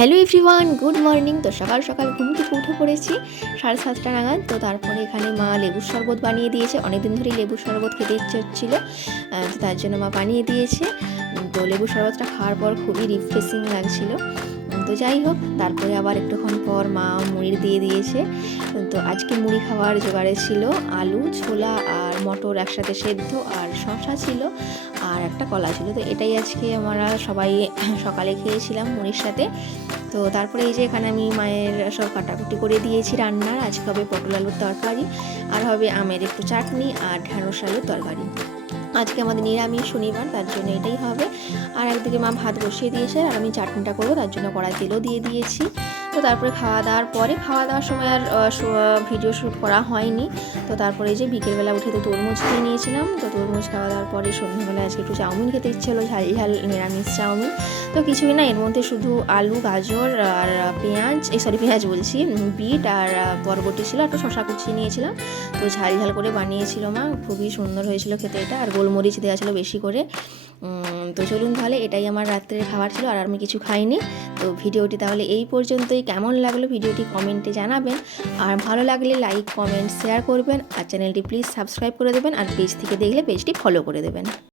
Hello everyone, good morning. তো সকাল সকাল ঘুম থেকে উঠে পড়েছি 7:30 নাগাদ। তো তারপরে এখানে মা লেবুর শরবত বানিয়ে দিয়েছে। অনেকদিন ধরেই লেবুর শরবত খেতে ইচ্ছে হচ্ছিলো, তো তার জন্য মা বানিয়ে দিয়েছে। তো লেবুর শরবতটা খাওয়ার পর খুবই রিফ্রেশিং লাগছিল। তো যাই হোক, তারপরে আবার একটুক্ষণ পর মা মুড়ি দিয়ে দিয়েছে। তো আজকে মুড়ি খাওয়ার জোগাড়ে ছিল আলু, ছোলা আর মটর একসাথে সেদ্ধ, আর শসা ছিল, আর একটা কলা ছিল। তো এটাই আজকে আমরা সবাই সকালে খেয়েছিলাম মুড়ির সাথে। তো তারপরে এই যে এখানে আমি মায়ের সব কাটাকুটি করে দিয়েছি রান্নার। আজকে হবে পটল আলুর তরকারি, আর হবে আমের একটু চাটনি, আর ঢ্যাঁড়স আলুর তরকারি। আজকে আমাদের নিরামিষ শনিবার, তার জন্য এটাই হবে। আর একদিকে মা ভাত বসিয়ে দিয়েছে, আর আমি চাটনিটা করবো, তার জন্য কড়াই তেলও দিয়ে দিয়েছি। তো তারপরে খাওয়া দাওয়ার সময় আর ভিডিও শ্যুট করা হয়নি। তো তারপরে যে বিকেলবেলা উঠে তো তরমুজ খেয়ে নিয়েছিলাম। তো তরমুজ খাওয়া দাওয়ার পরে সন্ধ্যাবেলায় আজকে একটু চাউমিন খেতে ইচ্ছে হলো, ঝাল ঝাল নিরামিষ চাউমিন। তো কিছুই না, এর মধ্যে শুধু আলু, গাজর আর পেঁয়াজ বলছি, বিট আর বরবটি ছিল, একটু শশা কুচিয়ে নিয়েছিলাম। তো ঝাল ঝাল করে বানিয়েছিল মা, খুবই সুন্দর হয়েছিল খেতে এটা, আর গোলমরিচ দেওয়া ছিল বেশি করে। তো চলুন তাহলে, এটাই আমার রাত্রের খাবার ছিল, আর আমি কিছু খাইনি। তো ভিডিওটি তাহলে এই পর্যন্তই। কেমন লাগলো ভিডিওটি কমেন্টে জানাবেন, আর ভালো লাগলে লাইক, কমেন্ট, শেয়ার করবেন, আর চ্যানেলটি প্লিজ সাবস্ক্রাইব করে দেবেন, আর পেজ থেকে দেখলে পেজটি ফলো করে দেবেন।